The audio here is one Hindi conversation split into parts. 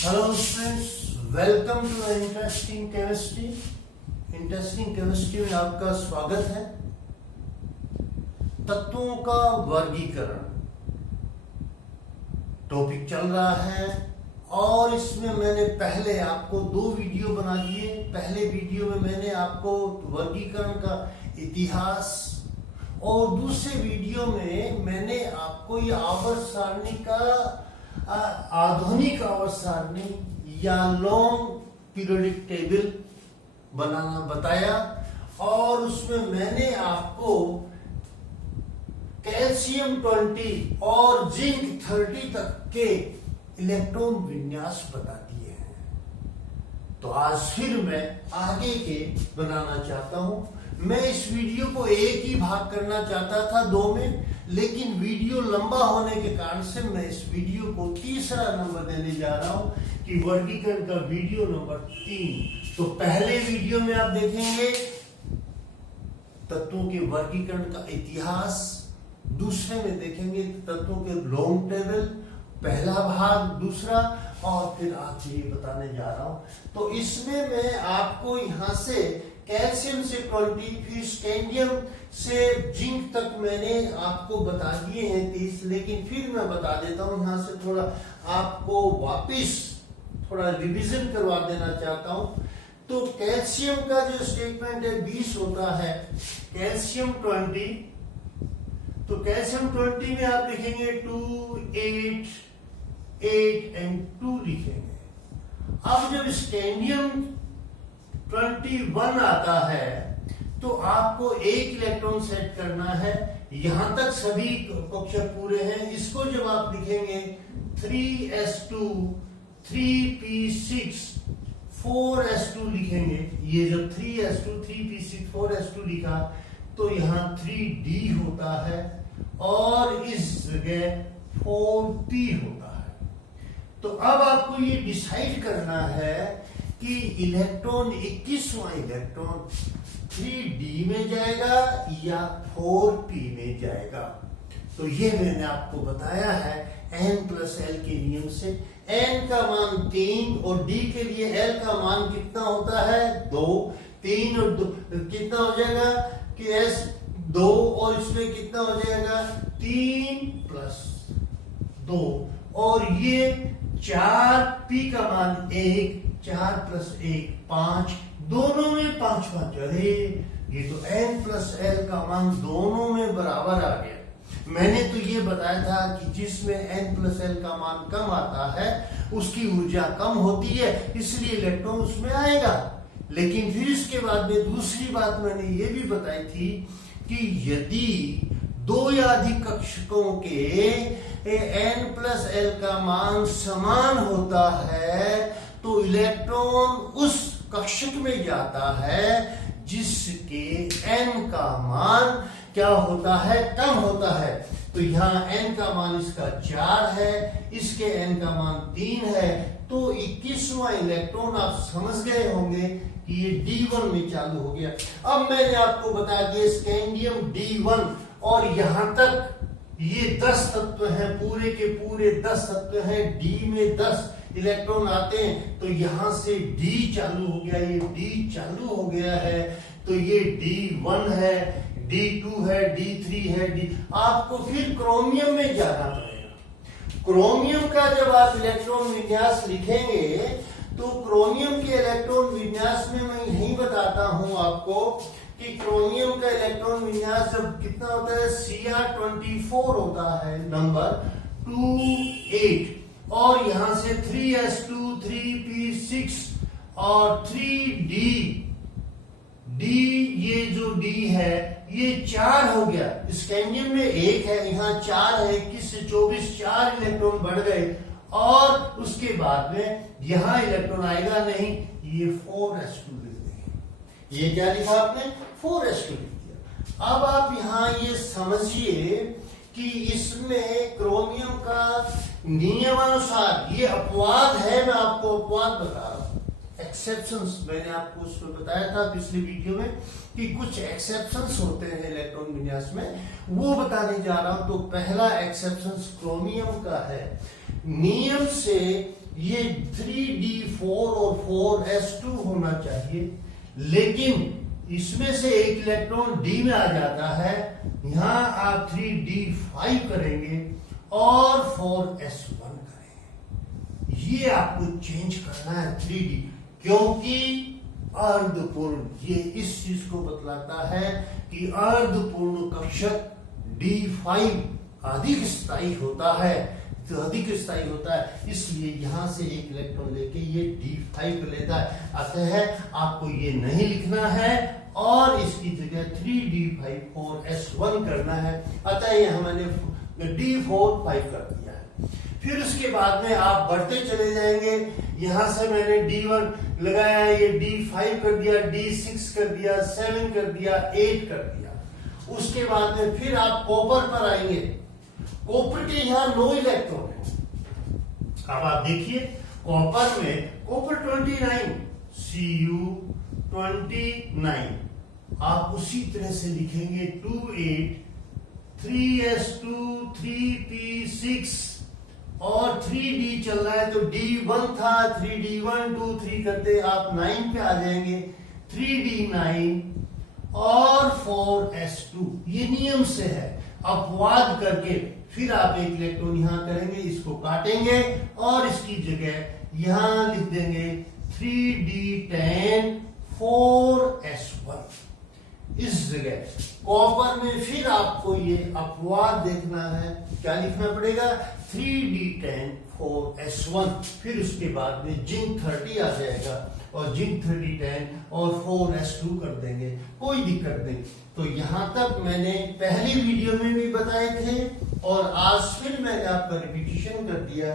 Hello students, welcome to interesting chemistry. Interesting chemistry में आपका स्वागत है। तत्वों का वर्गीकरण टॉपिक चल रहा है और इसमें मैंने पहले आपको 2 वीडियो बना दिए। पहले वीडियो में मैंने आपको वर्गीकरण का इतिहास और दूसरे वीडियो में मैंने आपको ये आवर्त सारणी का आधुनिक आवर्त सारणी या लॉन्ग पीरियोडिक टेबल बनाना बताया और उसमें मैंने आपको कैल्शियम 20 और जिंक 30 तक के इलेक्ट्रॉन विन्यास बता दिए हैं। तो आज फिर मैं आगे के बनाना चाहता हूं। मैं इस वीडियो को एक ही भाग करना चाहता था 2 में, लेकिन वीडियो लंबा होने के कारण से मैं इस वीडियो को तीसरा नंबर देने जा रहा हूं कि वर्गीकरण का वीडियो नंबर 3। तो पहले वीडियो में आप देखेंगे तत्वों के वर्गीकरण का इतिहास, दूसरे में देखेंगे तत्वों के लॉन्ग टेबल, पहला भाग, दूसरा, और फिर आज ये बताने जा रहा हूं। तो इसमें मैं आपको यहां से कैल्शियम से 20, फिर स्कैंडियम से जिंक तक मैंने आपको बता दिए हैं 30, लेकिन फिर मैं बता देता हूं यहां से थोड़ा आपको वापिस थोड़ा रिवीजन करवा देना चाहता हूं। तो कैल्शियम का जो स्टेटमेंट है 20 होता है, कैल्शियम 20। तो कैल्शियम 20 में आप लिखेंगे 2, 8, 8 एंड 2 लिखेंगे। अब जब स्कैंडियम 21 आता है तो आपको एक इलेक्ट्रॉन सेट करना है। यहां तक सभी कक्षक पूरे हैं। इसको जब आप लिखेंगे 3s2 3p6 4s2 लिखेंगे, ये जब 3s2 3p6 4s2 लिखा तो यहां 3d होता है और इस जगह 4p होता है। तो अब आपको ये डिसाइड करना है कि इलेक्ट्रॉन 21वां इलेक्ट्रॉन 3d में जाएगा या 4p में जाएगा। तो ये मैंने आपको बताया है n+l के नियम से। n का मान 3 और d के लिए l का मान कितना होता है 2। 3 और 2 कितना हो जाएगा कि s 2 और इसमें कितना हो जाएगा 3 + 2 और ये 4p का मान 1, 4 + 1 5, दोनों में 5 5। अरे ये तो n+l का मान दोनों में बराबर आ गया। मैंने तो ये बताया था कि जिसमें n+l का मान कम आता है उसकी ऊर्जा कम होती है, इसलिए इलेक्ट्रॉन उसमें आएगा। लेकिन फिर इसके बाद में दूसरी बात मैंने ये भी बताई थी कि यदि 2 या अधिक कक्षकों के n+l का मान समान होता है तो इलेक्ट्रॉन उस कक्षक में जाता है जिसके n का मान क्या होता है कम होता है। तो यहाँ n का मान इसका 4 है, इसके n का मान 3 है। तो 21वां इलेक्ट्रॉन आप समझ गए होंगे कि ये D1 में चालू हो गया। अब मैंने आपको बता दिया स्कैंडियम D1 और यहां तक ये 10 तत्व हैं, पूरे के पूरे 10 तत्व हैं। D में 10 इलेक्ट्रॉन आते हैं तो यहां से D चालू हो गया, ये D चालू हो गया है। तो ये D1 है, D2 है, D3 है, D। आपको फिर क्रोमियम में जाना पड़ेगा। क्रोमियम का जब आप इलेक्ट्रॉन विन्यास लिखेंगे तो क्रोमियम के इलेक्ट्रॉन विन्यास में मैं यही बताता हूं आपको कि क्रोमियम का इलेक्ट्रॉन विन्यास जब कितना होता है Cr24 होता है नंबर 2 8 और यहां से 3s2 3p6 और 3d d, ये जो d है ये 4 हो गया। स्कैंडियम में 1 है, यहाँ 4 है, 21 से 24 4 इलेक्ट्रॉन बढ़ गए और उसके बाद में यहां इलेक्ट्रॉन आएगा नहीं, ये 4s2 लिख देंगे। ये क्या लिखा आपने 4s2 लिख दिया। अब आप यहां ये समझिए कि इसमें क्रोमियम का नियमानुसार ये अपवाद है, मैं आपको अपवाद बता रहा हूं। एक्सेप्शंस मैंने आपको उसमें बताया था पिछले वीडियो में कि कुछ एक्सेप्शंस होते हैं इलेक्ट्रॉन विन्यास में, वो बताने जा रहा हूं। तो पहला एक्सेप्शन क्रोमियम का है। नियम से ये 3d4 और 4s2 होना चाहिए, लेकिन इसमें से एक इलेक्ट्रॉन d में आ जाता है, यहां आप 3d5 करेंगे और 4s1 करेंगे। ये आपको चेंज करना है 3d, क्योंकि अर्धपूर्ण, ये इस चीज को बतलाता है कि अर्धपूर्ण कक्षक d5 अधिक स्थायी होता है, तो अधिक स्थायी होता है, इसलिए यहां से एक इलेक्ट्रॉन लेके ये d5 लेता है। अतः आपको ये नहीं लिखना है और इसकी जगह 3d5 4s1 करना है। अतः यह मैंने d4 5 कर दिया है। फिर उसके बाद में आप बढ़ते चले जाएंगे, यहां से मैंने d1 लगाया, ये d5 कर दिया, d6 कर दिया, 7 कर दिया, 8 कर दिया। उसके बाद में फिर आप कॉपर पर आएंगे। कॉपर के यहां 9 इलेक्ट्रॉन है। अब आप देखिए कॉपर में कॉपर 29 Cu29, आप उसी तरह से लिखेंगे 28 3s2 3p6 और 3d चल रहा है, तो d1 था, 3d1 2 3 करते आप 9 पे आ जाएंगे, 3d9 और 4s2। ये नियम से है, अपवाद करके फिर आप एक इलेक्ट्रॉन यहां करेंगे, इसको काटेंगे और इसकी जगह यहां लिख देंगे 3d10 4s1। इस जगह कॉपर में फिर आपको ये अपवाद देखना है, क्या लिखना पड़ेगा 3d10 4s1। फिर उसके बाद में जिंक 30 आ जाएगा और जिंक 30 10 और 4s2 कर देंगे, कोई दिक्कत नहीं। तो यहां तक मैंने पहली वीडियो में भी बताए थे और आज फिर मैंने आपका रिपीटिशन कर दिया।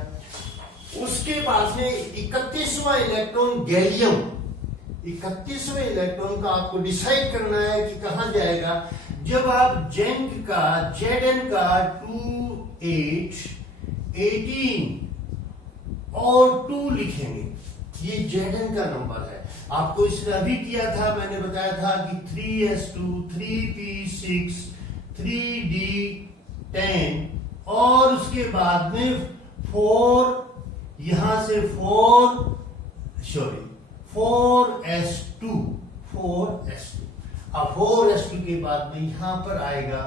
उसके बाद में 31वां इलेक्ट्रॉन गैलियम, 31वें इलेक्ट्रॉन का आपको डिसाइड करना है कि कहां जाएगा। जब आप जेंक का Zn का 2 8 18 और 2 लिखेंगे, ये Zn का नंबर है। आपको इसने अभी किया था, मैंने बताया था कि 3s2 3p6 3d10 और उसके बाद में 4, यहां से 4s2 अब 4s2 के बाद में यहां पर आएगा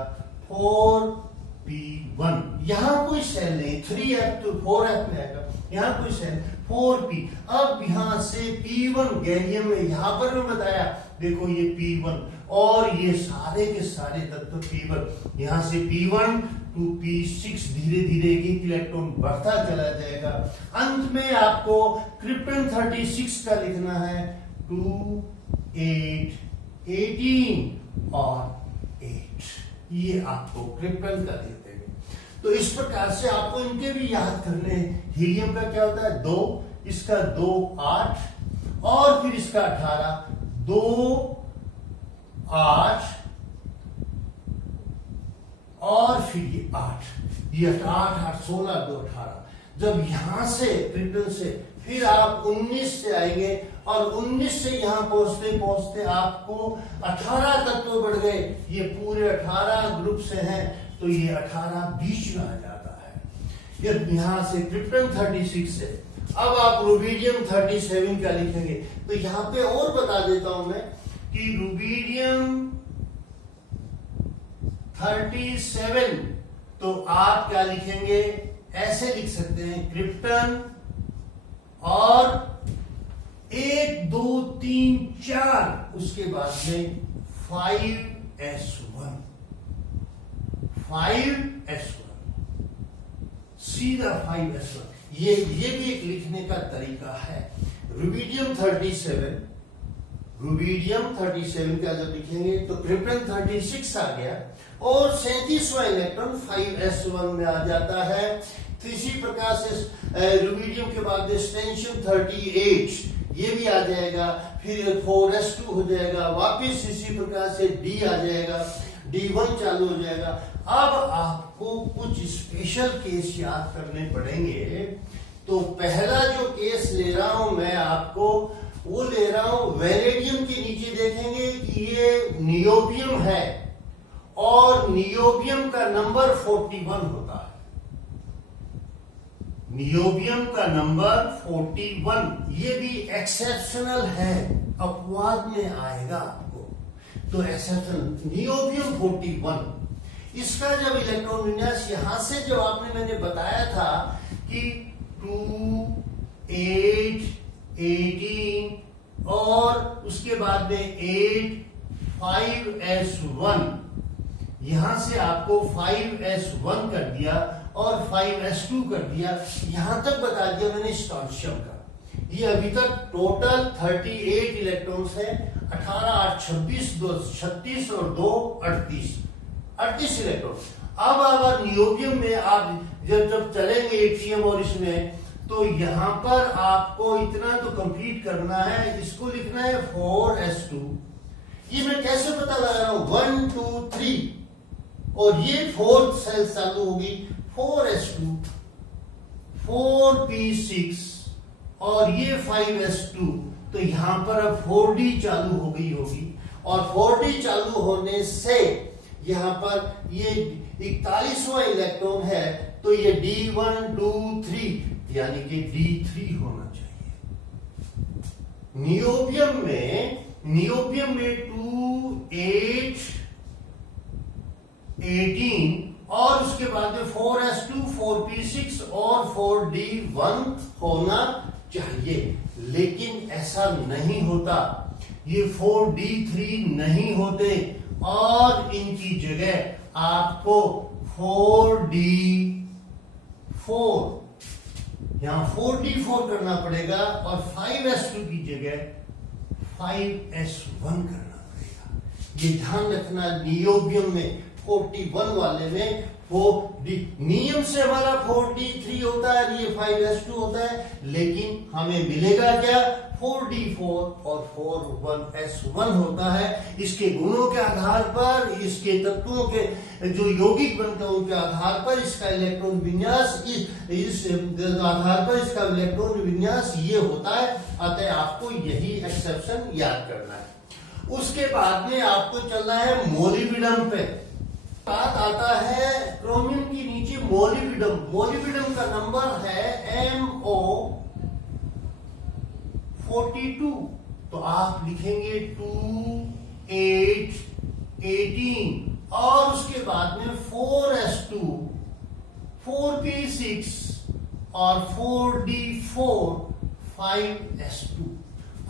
4p1। यहां कोई सेल नहीं, 3f तो 4f में आएगा, यहां कोई सेल 4p। अब यहां से p1 गैलियम में, यहां पर मैं बताया देखो ये p1 और ये सारे के सारे तत्व p1, यहां से p1 टू p6 धीरे धीरे एक इलेक्ट्रॉन बढ़ता चला जाएगा। अंत में आपको क्रिप्टन 36 का लिखना है 2 8 18 और 8। ये आपको क्रिप्टन का लिख देंगे। तो इस प्रकार से आपको इनके भी याद करने हैं। हीलियम का क्या होता है 2, इसका 2 8 और फिर इसका 18, 2 8 और फिर ये 8, ये 8 8 16 2 18। जब यहां से क्रिप्टन से फिर आप 19 से आएंगे और 19 से यहां पहुंचते पहुंचते आपको 18 तत्व बढ़ गए। ये पूरे 18 ग्रुप से हैं, तो ये 18 बीच में आ जाता है। जब यहां से क्रिप्टन 36 से अब आप रुबिडियम 37 का लिखेंगे। तो यहां पे और बता देता हूं मैं कि रुबिडियम 37, तो आप क्या लिखेंगे, ऐसे लिख सकते हैं क्रिप्टन और 1 2 3 4 उसके बाद में 5s1 सीधा 5s1। ये भी एक लिखने का तरीका है। रुबिडियम 37 का जब लिखेंगे तो क्रिप्टन 36 आ गया और 37वां इलेक्ट्रॉन 5s1 में आ जाता है। तो इसी प्रकार से रुबिडियम के बाद स्टेंशियम 38 ये भी आ जाएगा, फिर 4s2 हो जाएगा, वापिस इसी प्रकार से D आ जाएगा, D1 चालू हो जाएगा। अब आपको कुछ स्पेशल केस याद करने पड़ेंगे। तो पहला जो केस ले रहा हूं मैं आपको, वो ले रहा हूं वेनेडियम के नीचे। देखेंगे कि ये नियोबियम है और नियोबियम का नंबर 41 होता है। नियोबियम का नंबर 41, ये भी एक्सेप्शनल है, अपवाद में आएगा आपको। तो एक्सेप्शनल नियोबियम 41, इसका जब इलेक्ट्रॉन विन्यास यहां से जो आपने मैंने बताया था कि 2, 8, 18 और उसके बाद में 8, 5s1, यहां से आपको 5s1 कर दिया और 5s2 कर दिया, यहां तक बता दिया मैंने स्ट्रॉन्शियम का। ये अभी तक टोटल 38 इलेक्ट्रॉन्स है, 18, 8, 26, 2 36 और 2 38 इलेक्ट्रॉन। अब अगर नियोबियम में आप जब चलेंगे एटीएम और इसमें, तो यहां पर आपको इतना तो कंप्लीट करना है, इसको लिखना है 4s2। ये मैं कैसे पता लगा रहा हूं, 1, 2, 3 और ये 4th सेल चालू होगी 4s2, 4p6 और ये 5s2। तो यहां पर अब 4d चालू हो गई होगी और 4d चालू होने से यहां पर ये 41वां इलेक्ट्रॉन है, तो ये d1, 2, 3 यानी कि d3 होना चाहिए। नियोबियम में 2, 8, 18 और उसके बाद में 4s2, 4p6 और 4d1 होना चाहिए, लेकिन ऐसा नहीं होता, ये 4d3 नहीं होते और इनकी जगह आपको 4d4, यहां 4d4 करना पड़ेगा और 5s2 की जगह 5s1 करना पड़ेगा। ये ध्यान रखना, नियोबियम में 41 वाले में वो नियम से हमारा 4d3 होता है, ये 5s2 होता है, लेकिन हमें मिलेगा क्या, 4d4 और 4s1 होता है। इसके गुणों के आधार पर, इसके तत्वों के जो यौगिक बनते हैं उनके आधार पर इसका इलेक्ट्रॉन विन्यास, इस आधार पर इसका इलेक्ट्रॉन विन्यास ये होता है। अतः आपको यही एक्सेप्शन याद करना है। उसके बाद में आपको चलना है मोलिब्डेनम पे। बात आता है क्रोमियम की नीचे मोलिब्डेनम। मोलिब्डेनम का नंबर है MO 42, तो आप लिखेंगे 2, 8, 18 और उसके बाद में 4s2, 4p6 और 4d4, 5s2।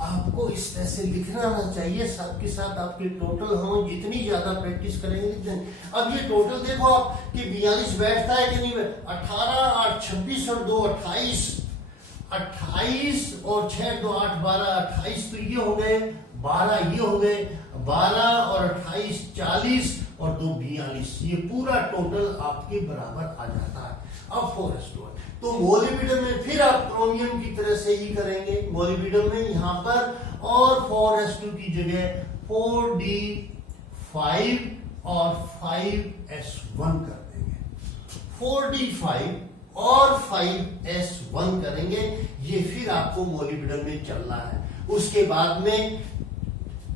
आपको इस तरह से लिखना आना चाहिए, साथ के साथ आपके टोटल हम जितनी ज्यादा प्रैक्टिस करेंगे। अब ये टोटल देखो आप कि 42 बैठता है कि नहीं, 18, 8, 26 और 2 28, 28 और 6, 2, 8, 12, 28 तो ये हो गए, 12 ये हो गए, 12 और 28 40 और 2 42, ये पूरा टोटल आपके बराबर आ जाता है। अब 4s2 तो मोलिब्डेनम में फिर आप क्रोमियम की तरह से ही करेंगे। मोलिब्डेनम में यहां पर और 4s2 की जगह 4d5 और 5s1 कर देंगे। 4d5 और 5s1 करेंगे, ये फिर आपको मोलिब्डेनम में चलना है। उसके बाद में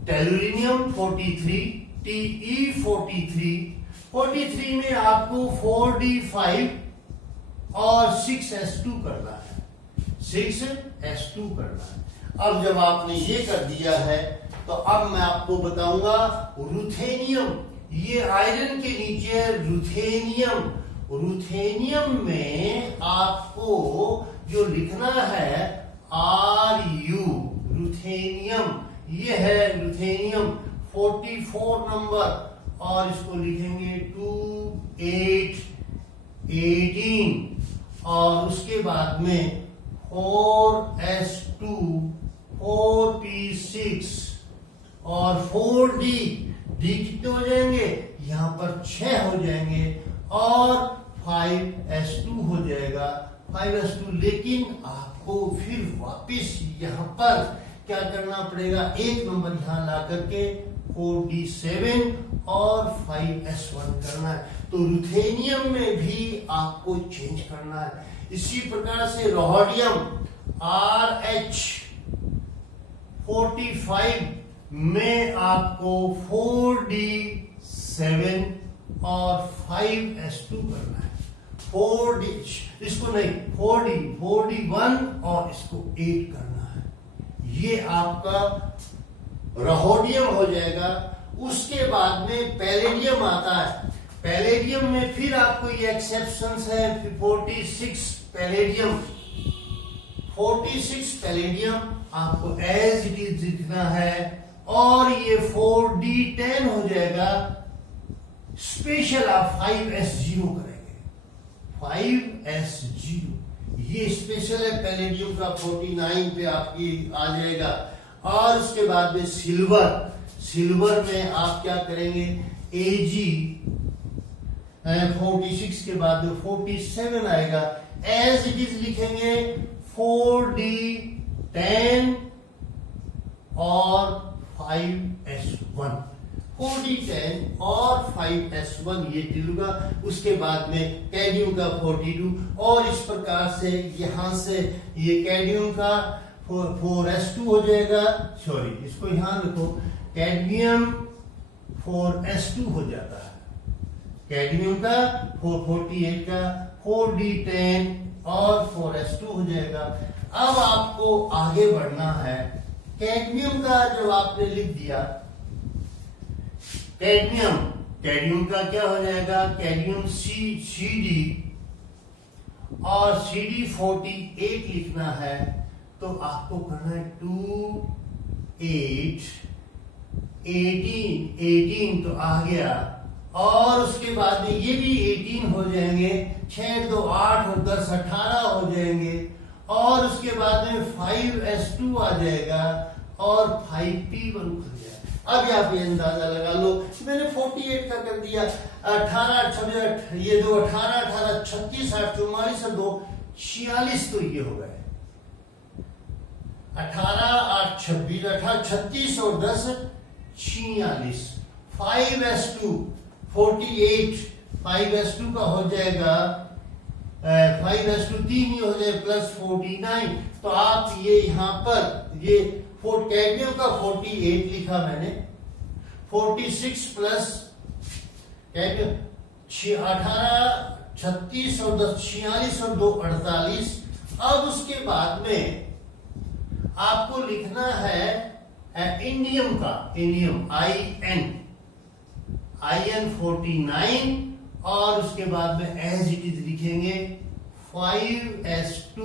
टेलुरिनियम 43, Te43 में आपको 4d5 और 6s2 करना है, 6s2 करना है। अब जब आपने ये कर दिया है तो अब मैं आपको बताऊंगा रुथेनियम। ये आयरन के नीचे रुथेनियम। रुथेनियम में आपको जो लिखना है Ru, रुथेनियम, ये है रुथेनियम 44 नंबर और इसको लिखेंगे 2, 8, 18 और उसके बाद में 4s2, 4p6 और 4d, d कितने हो जाएंगे, यहां पर 6 हो जाएंगे और 5s2 हो जाएगा, 5s2। लेकिन आपको फिर वापिस यहां पर क्या करना पड़ेगा, एक नंबर यहां ला करके 4d7 और 5s1 करना है। तो रुथेनियम में भी आपको चेंज करना है। इसी प्रकार से रोहडियम RH 45 में आपको 4d7 और 5s2 करना है। 4D, इसको नहीं 4D 1 और इसको 8 करना है, ये आपका रहोडियम हो जाएगा। उसके बाद में पैलेडियम आता है। पैलेडियम में फिर आपको ये एक्सेप्शंस है, 46 पैलेडियम, 46 पैलेडियम आपको एज इट इज लिखना है और ये 4D10 हो जाएगा। स्पेशल आप 5s0 करेंगे, 5s0 ये स्पेशल है पैलेडियम का, 49 पे आपकी आ जाएगा। और उसके बाद में सिल्वर में आप क्या करेंगे, Ag 46 के बाद में 47 आएगा, एज इट इज लिखेंगे 4D10 और 5s1, 4D10 और 5s1 ये दिलूगा। उसके बाद में कैडियम का 42 और इस प्रकार से यहां से ये कैडियम का 4s2 हो जाएगा, सॉरी इसको यहां रखो, कैडमियम 4s2 हो जाता है, कैडमियम का 448 का 4D10 और 4s2 हो जाएगा। अब आपको आगे बढ़ना है। कैडमियम का जब आपने लिख दिया, कैडमियम का क्या हो जाएगा, कैडमियम CD और CD48 लिखना है, तो आपको करना है 2 8 18 तो आ गया। और उसके बाद में ये भी 18 हो जाएंगे, 6 2 8 और 10 18 हो जाएंगे। और उसके बाद में 5s2 आ जाएगा और 5p1 हो जाएगा। अब यहाँ पे अंदाजा लगा लो, मैंने 48 का कर दिया, 18 26 ये दो 18 18 36 8 44 और 2 46 तो ये हो गए, 18 8 26 18 36 और 10 46। 5s2 48, 5s2 का हो जाएगा 5s2 3 ही हो जाए प्लस 49। तो आप ये यहां पर ये कैडमियम का 48 लिखा मैंने, 46 प्लस कैडमियम 18 36 और 10 46 और 2 48। अब उसके बाद में आपको लिखना है इंडियम का, इंडियम IN 49 और उसके बाद में एज इट इज लिखेंगे 5s2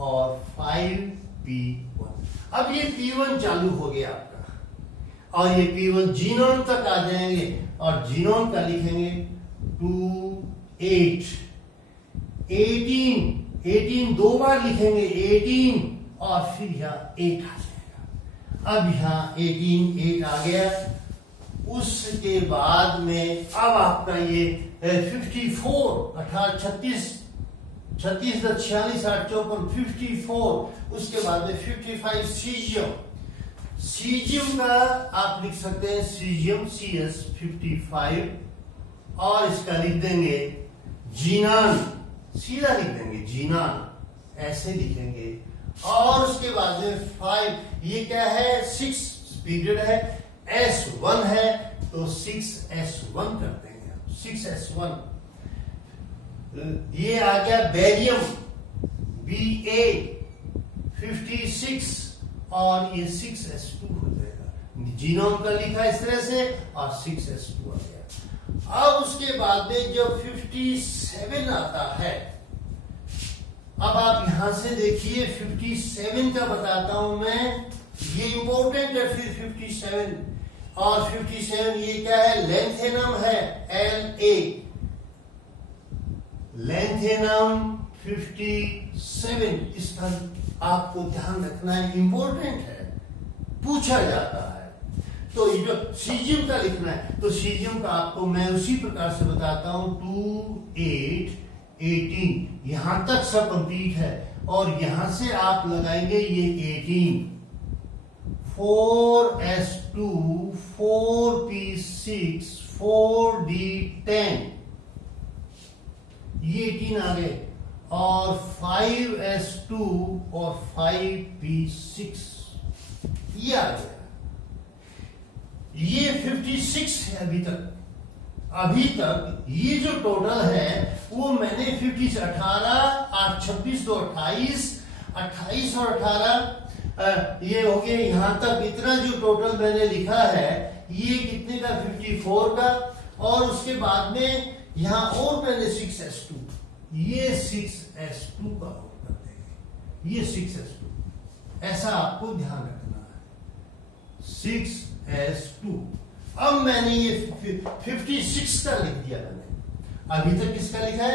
और 5p1। अब ये p1 चालू हो गया आपका और ये p1 जीनोम तक आ जाएंगे और जीनोम का लिखेंगे 2 8 18 दो बार लिखेंगे 18 और फिर यहाँ 8 आ जाएगा। अब यहाँ 8 आ गया। उसके बाद में अब आपका ये 54 18 36 36 46 8 54 54। उसके बाद में 55 सीजियम का आप लिख सकते हैं सीजियम CS 55 और इसका लिख देंगे जीनान, सीधा लिख देंगे जीनान, ऐसे लिखेंगे। और उसके बाद में 5 ये क्या है 6 पीरियड है, S1 है तो 6s1 कर देंगे, 6s1। ये आ गया बेरियम BA 56 और ये 6s2 हो जाएगा। जीनोम का लिखा इस तरह से और 6s2 आ गया। अब उसके बाद में जब 57 आता है, अब आप यहां से देखिए 57 का बताता हूं मैं, ये इंपॉर्टेंट है। फिर 57 और 57 ये क्या है, लेंथेनम है LA, लेंथेनम 57। इसका आपको ध्यान रखना है, इंपॉर्टेंट है, पूछा जाता है। तो ये जो सीजियम का लिखना है, तो सीजियम का आपको मैं उसी प्रकार से बताता हूं 2 8 18 यहां तक सब कंप्लीट है। और यहां से आप लगाएंगे ये 18 4s2 4p6 4d10 ये 18 आ गए और 5s2 और 5p6 ये आ गया। ये 56 है अभी तक ये जो टोटल है वो मैंने 50 से 18, 8 26 तो 28, 28 और 18 ये हो गया यहां तक। इतना जो टोटल मैंने लिखा है ये कितने का, 54 का। और उसके बाद में यहां और मैंने 6s2, ये 6s2 का और कर देंगे, ये 6s2, ऐसा आपको ध्यान रखना है, 6s2। अब मैंने ये 56 का लिख दिया मैंने, अभी तक किसका लिखा है।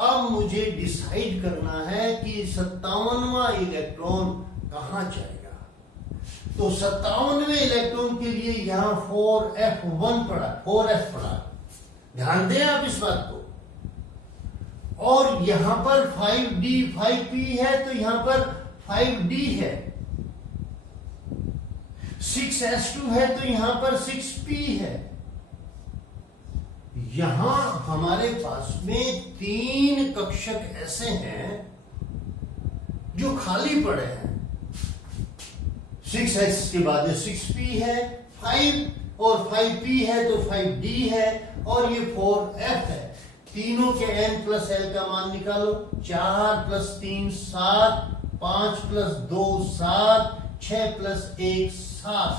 अब मुझे डिसाइड करना है कि 57वां इलेक्ट्रॉन कहां जाएगा। तो 57वें इलेक्ट्रॉन के लिए यहां 4f1 पड़ा, 4f पड़ा, ध्यान दें आप इस बात को। और यहां पर 5d 5p है तो यहां पर 5d है, 6s2 है तो यहां पर 6p है। यहां हमारे पास में 3 कक्षक ऐसे हैं जो खाली पड़े हैं। 6s के बाद 6p है, 5 और 5p है तो 5d है, और ये 4f है। तीनों के n प्लस l का मान निकालो। 4 प्लस 3 7, 5 प्लस 2 7, 6 प्लस 1 7।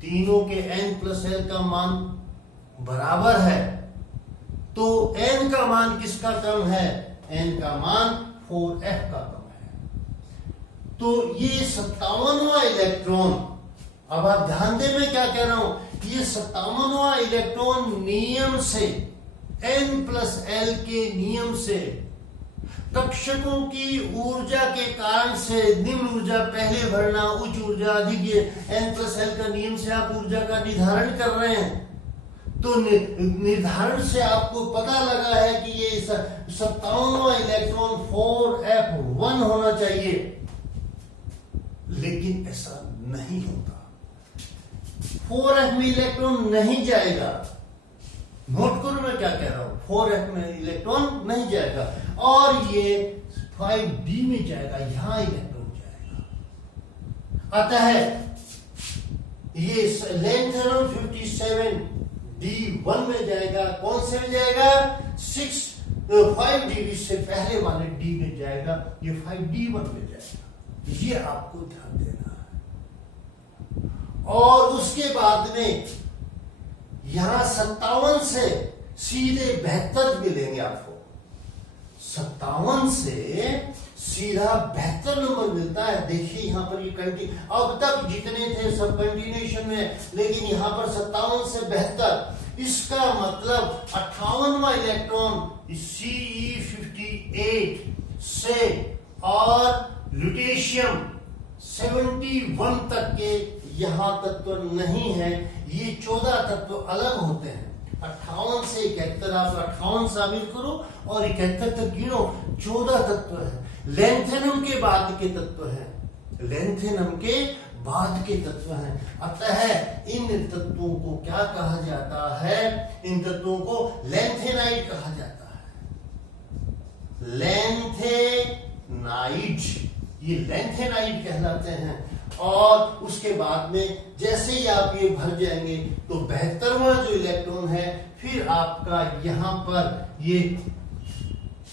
तीनों के n प्लस l का मान बराबर है, तो n का मान किसका कम है, n का मान 4f का कम है। तो ये 57वां इलेक्ट्रॉन, अब आप ध्यान दें मैं क्या कह रहा हूं, ये 57वां इलेक्ट्रॉन नियम से, n प्लस l के नियम से, कक्षकों की ऊर्जा के कारण से निम्न ऊर्जा पहले भरना, उच्च ऊर्जा अधिक, ये n प्लस l का नियम से आप ऊर्जा का निर्धारण कर रहे हैं। तो निर्धारण से आपको पता लगा है कि ये 57वां इलेक्ट्रॉन 4f1 होना चाहिए, लेकिन ऐसा नहीं होता। 4f में इलेक्ट्रॉन नहीं जाएगा। नोट करो मैं क्या कह रहा हूं, 4f में इलेक्ट्रॉन नहीं जाएगा, और ये 5d में जाएगा, यहां इलेक्ट्रॉन जाएगा। अतः ये लेंथ 57 D1 में जाएगा। कौन से में जाएगा, 5d से पहले वाले d में जाएगा, ये 5d1 में जाएगा। ये आपको ध्यान देना है। और उसके बाद में यहां 57 से सीधे 72 मिलेंगे आपको। 57 से सीधा 72 नंबर मिलता है। देखिए यहां पर ये अब तक जितने थे सब कंटिन्यूएशन में, लेकिन यहां पर 57 से 72, इसका मतलब 58वां इलेक्ट्रॉन Ce58 से और लुटेशियम 71 तक के यहां तत्व नहीं है। ये 14 तत्व अलग होते हैं। 58 से 71 आप 58 शामिल करो और 71 तक गिनो, 14 तत्व है। लेंथेनम के बाद के तत्व हैं, लेंथेनम के बाद के तत्व हैं। अतः इन तत्वों को क्या कहा जाता है, इन तत्वों को लेंथेनाइट कहा जाता है। लेंथेनाइट, ये लेंथेनाइट कहलाते हैं। और उसके बाद में जैसे ही आप ये भर जाएंगे तो 72वां जो इलेक्ट्रॉन है, फिर आपका यहां पर ये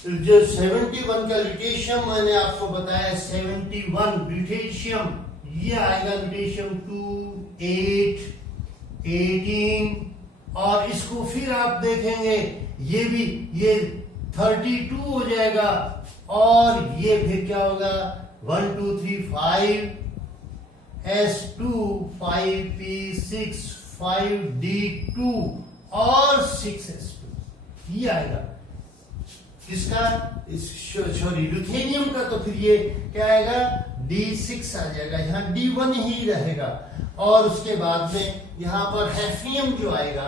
जो 71 का ल्यूटेशियम मैंने आपको बताया, 71 ल्यूटेशियम, ये आएगा ल्यूटेशियम 2 8 18, और इसको फिर आप देखेंगे ये भी ये 32 हो जाएगा, और ये फिर क्या होगा 1 2 3 5 S2 5p6 5d2 और 6s2, ये आएगा किसका, सॉरी ल्यूथेनियम का। तो फिर ये क्या आएगा D6 आ जाएगा, यहाँ D1 ही रहेगा। और उसके बाद में यहाँ पर हैफनियम जो आएगा,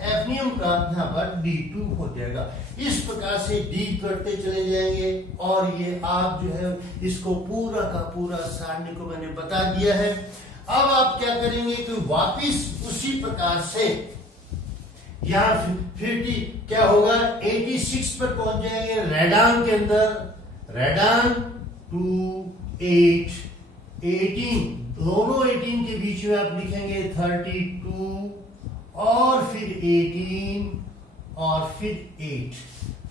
हैफनियम का यहाँ पर D2 हो जाएगा। इस प्रकार से D करते चले जाएंगे, और ये आप जो है इसको पूरा का पूरा सारणी को मैंने बता दिया है। अब आप क्या करेंगे कि वापिस उसी प्रकार से यहाँ 50 क्या होगा 86 पर पहुंच जाएंगे रेडान के अंदर। रेडान 2 8 18, दोनों 18 के बीच में आप लिखेंगे 32 और फिर 18 और फिर 8।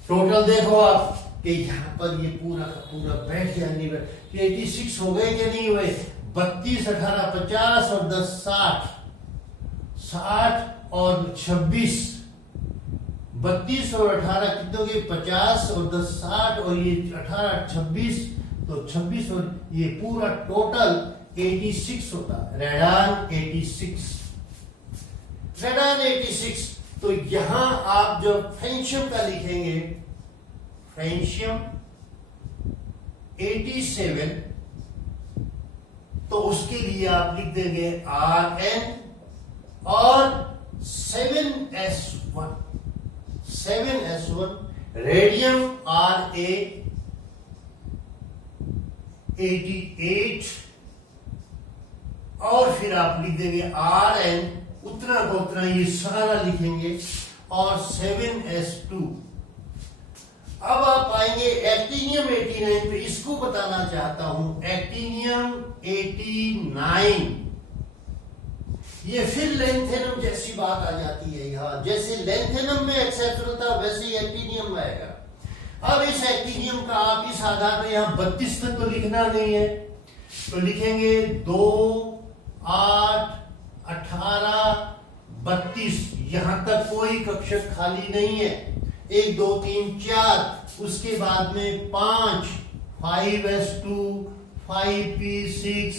टोटल देखो आप कि यहाँ पर ये पूरा का पूरा बैठ गया नहीं बैठ, 86 हो गए कि नहीं हुए? 32, 18, 50 और 10, 60, 60 और 26, 32 और 18 कितने हो गए? 50 और 10, 60 और ये 18, 26, तो 26 और ये पूरा टोटल 86 होता है। Radon 86, radon 86। तो यहां आप जब फ्रेंशियम का लिखेंगे, फ्रेंशियम 87, तो उसके लिए आप लिख देंगे Rn और 7s1, 7s1, रेडियम Ra 88 और फिर आप लिख देंगे Rn, उतना का उतना ये सारा लिखेंगे और 7s2। अब आप आएंगे एक्टिनियम 89 पे, इसको बताना चाहता हूं। एक्टिनियम 89, ये फिर लेंथेनम जैसी बात आ जाती है यहां। जैसे लेंथेनम में एक्सेप्शनल था वैसे ही एक्टिनियम में आएगा। अब इस एक्टिनियम का आप इस आधार पर यहां 32 तक तो लिखना नहीं है, तो लिखेंगे 2, 8, 18, 32, यहां तक कोई कक्षक खाली नहीं है। 1, 2, 3, 4, उसके बाद में 5, 5s2, 5p6,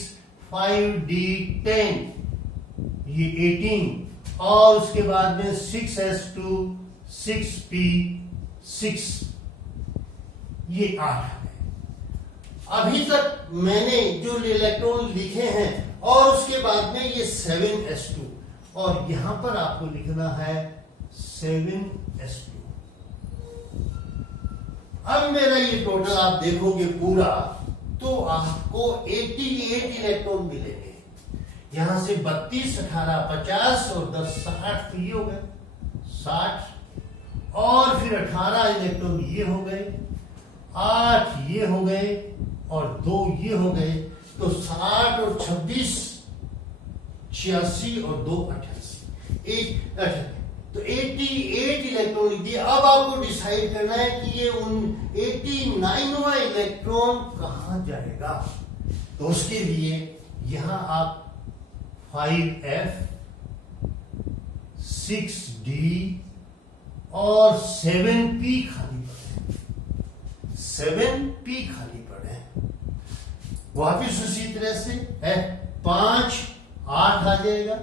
5d10, ये 18 और उसके बाद में 6s2, 6p6, ये 8 है। अभी तक मैंने जो इलेक्ट्रॉन लिखे हैं और उसके बाद में ये 7s2 और यहां पर आपको लिखना है 7s2। अब मेरा ये टोटल आप देखोगे पूरा तो आपको 88 इलेक्ट्रॉन मिलेंगे। यहां से 32, 18, 50 और 10, 60, तो ये हो गए 60 और फिर 18 इलेक्ट्रॉन ये हो गए, 8 ये हो गए और 2 ये हो गए, तो 60 और 26 86 और 2 88, तो 88 इलेक्ट्रॉन लिख दिए। अब आपको डिसाइड करना है कि ये उन 89वां इलेक्ट्रॉन कहां जाएगा। तो उसके लिए यहां आप 5f, 6d और 7p खाली पड़े, 7p खाली पड़े। वापिस उसी तरह से है 5, 8 आ जाएगा,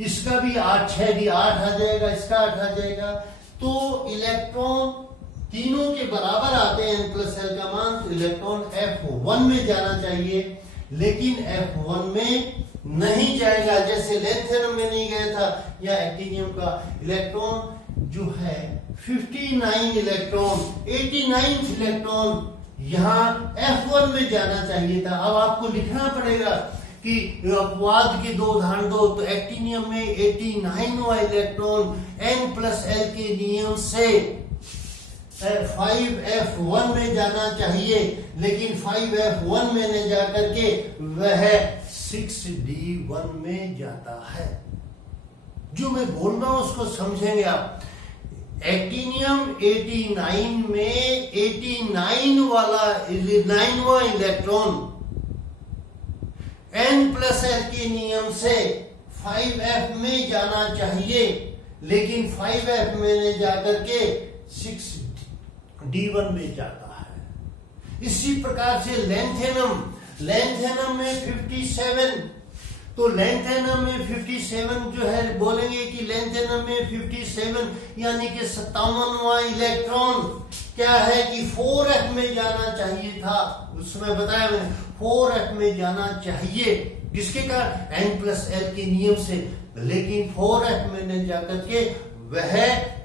इसका भी 8, 6 भी 8 आ जाएगा, इसका 8 आ जाएगा। तो इलेक्ट्रॉन तीनों के बराबर आते हैं n+l का मान, तो इलेक्ट्रॉन F1 में जाना चाहिए, लेकिन F1 में नहीं जाएगा, जैसे लेंथेनम में नहीं गया था या एक्टिनियम का इलेक्ट्रॉन जो है 59 इलेक्ट्रॉन, 89 इलेक्ट्रॉन यहां F1 में जाना चाहिए था। अब आपको लिखना पड़ेगा कि अपवाद के 2 उदाहरण दो, तो एक्टिनियम में 89वां इलेक्ट्रॉन n+l के नियम से 5f1 में जाना चाहिए, लेकिन 5f1 में न जाकर के वह 6d1 में जाता है। जो मैं बोल रहा हूं उसको समझेंगे आप। एक्टिनियम 89 में 89 वाला 9वां इलेक्ट्रॉन n+l के नियम से 5f में जाना चाहिए, लेकिन 5f में न जाकर के 6d1 में जाता है। इसी प्रकार से लेंथेनम में 57, तो लेंथेनम में 57 जो है बोलेंगे कि लेंथेनम में 57 यानी कि 57वां इलेक्ट्रॉन क्या है कि 4f में जाना चाहिए था। उस समय बताया मैंने 4f में जाना चाहिए, जिसके कारण n+l के नियम से, लेकिन 4f में न जाकर के वह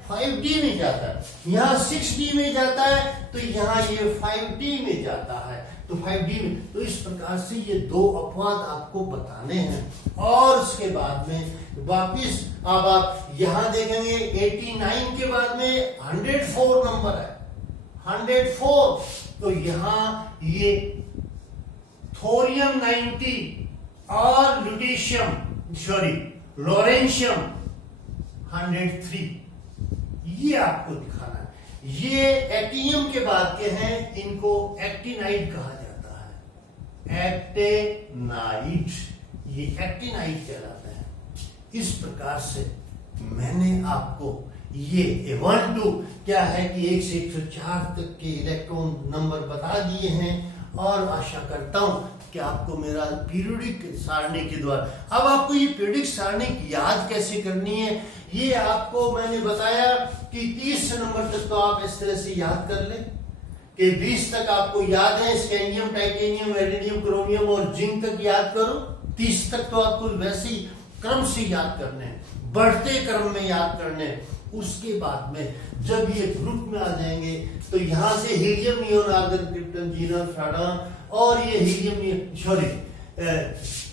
5d में जाता है। यहाँ 6d में जाता है तो यहाँ ये 5d में जाता है, तो 5d में। तो इस प्रकार से ये 2 अपवाद आपको बताने हैं। और उसके बाद में वापिस अब आप यहां देखेंगे 89 के बाद में 104 नंबर है, 104, तो यहां ये थोरियम 90 और लोरेंशियम 103, ये आपको दिखाना है। ये एक्टिनियम के बाद के हैं, इनको एक्टिनाइड कहा जाता है। एक्टिनाइड, ये एक्टिनाइड कहलाता है। इस प्रकार से मैंने आपको ये 1 2 क्या है कि 1 से 104 तक के इलेक्ट्रॉन नंबर बता दिए हैं, और आशा करता हूं कि आपको मेरा पीरियोडिक सारणी के द्वारा, अब आपको ये पीरियोडिक सारणी की याद कैसे करनी है, ये आपको मैंने बताया कि 30 नंबर तक तो आप इस तरह से याद कर लें कि 20 तक आपको याद है, स्कैंडियम, टाइटेनियम, इरिडियम, क्रोमियम और जिंक तक याद करो। 30 तक तो आपको वैसे ही क्रम से याद करने हैं, बढ़ते क्रम में याद करने हैं। उसके बाद में जब ये ग्रुप में आ जाएंगे तो यहां से helium, neon, argon, krypton, xenon, radon, और ये हीलियम, सॉरी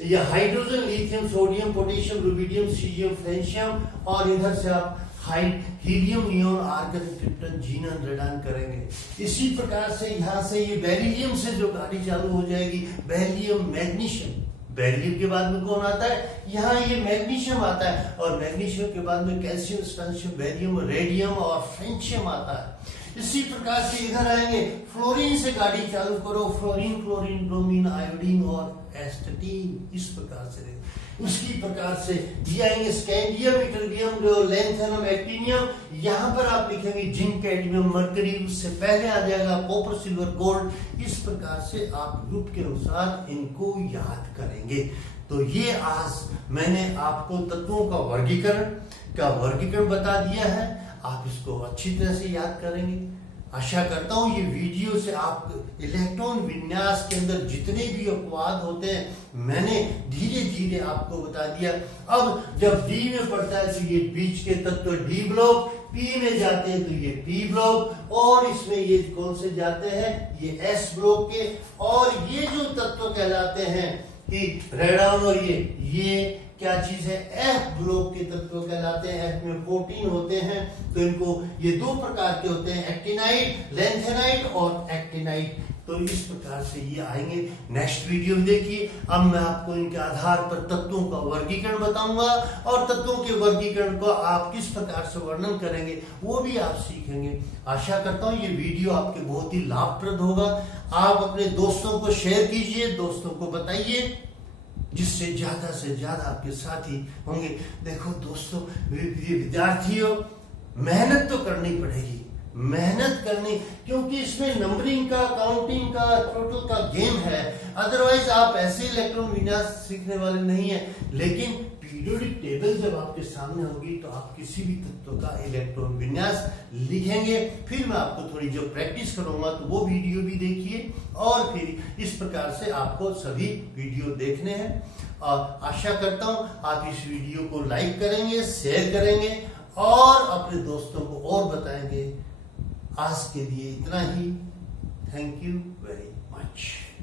ये hydrogen, lithium, sodium, potassium, rubidium, caesium, francium, और इधर से आप helium, neon, argon, krypton, xenon, radon करेंगे। इसी प्रकार से यहां से ये बेरिलियम से जो गाड़ी चालू हो जाएगी, बेरिलियम, मैग्नीशियम, बेरिलियम के बाद में कौन आता है, यहाँ ये मैग्नीशियम आता है, और मैग्नीशियम के बाद में कैल्शियम, स्ट्रोंशियम, बेरियम, रेडियम और फ्रेंशियम आता है। इसी प्रकार से इधर आएंगे, फ्लोरीन से गाड़ी चालू करो, फ्लोरीन, क्लोरीन, ब्रोमीन, आयोडीन और एस्टेटीन, इस प्रकार से। उसी प्रकार से ये आएंगे स्कैंडियम, इटरबियम, लैंथेनम, एक्टिनियम, यहाँ पर आप लिखेंगे जिंक, कैडमियम, मरकरी, उससे पहले आ जाएगा कॉपर, सिल्वर, गोल्ड। इस प्रकार से आप ग्रुप के अनुसार इनको याद करेंगे। तो ये आज मैंने आपको तत्वों का वर्गीकरण बता दिया है, आप इसको अच्छी तरह से याद करेंगे। आशा करता हूं ये वीडियो से आप इलेक्ट्रॉन विन्यास के अंदर जितने भी अपवाद होते हैं मैंने धीरे धीरे आपको बता दिया। अब जब डी में पढ़ता है तो ये बीच के तत्व डी ब्लॉक, पी में जाते हैं तो ये पी ब्लॉक, और इसमें ये कौन से जाते हैं, ये एस ब्लॉक के, और ये जो तत्व कहलाते हैं कि रेडॉन, और ये क्या चीज है, एफ ब्लॉक के तत्व कहलाते हैं। एफ में 14 होते हैं, तो इनको ये 2 प्रकार के होते हैं, एक्टिनाइड, लैंथेनाइड और एक्टिनाइड। तो इस प्रकार से ये आएंगे। नेक्स्ट वीडियो में देखिए, अब मैं आपको इनके आधार पर तत्वों का वर्गीकरण बताऊंगा, और तत्वों के वर्गीकरण को आप किस प्रकार से वर्णन करेंगे वो भी आप सीखेंगे। आशा करता हूँ ये वीडियो आपके बहुत ही लाभप्रद होगा। आप अपने दोस्तों को शेयर कीजिए, दोस्तों को बताइए, जिससे ज्यादा आपके साथी होंगे। देखो दोस्तों, विद्यार्थियों, मेहनत तो करनी पड़ेगी, मेहनत करनी, क्योंकि इसमें नंबरिंग का, काउंटिंग का, टोटल का गेम है। अदरवाइज आप ऐसे इलेक्ट्रॉन विन्यास सीखने वाले नहीं है। लेकिन पीरियोडिक टेबल जब आपके सामने होगी तो आप किसी भी तत्व का इलेक्ट्रॉन विन्यास लिखेंगे। फिर मैं आपको थोड़ी जो प्रैक्टिस करूंगा तो वो वीडियो भी देखिए, और फिर इस प्रकार से आपको सभी वीडियो देखने हैं। और आशा करता हूं आप इस वीडियो को लाइक करेंगे, शेयर करेंगे, और अपने दोस्तों को और बताएंगे। आज के लिए इतना ही। Thank you very much.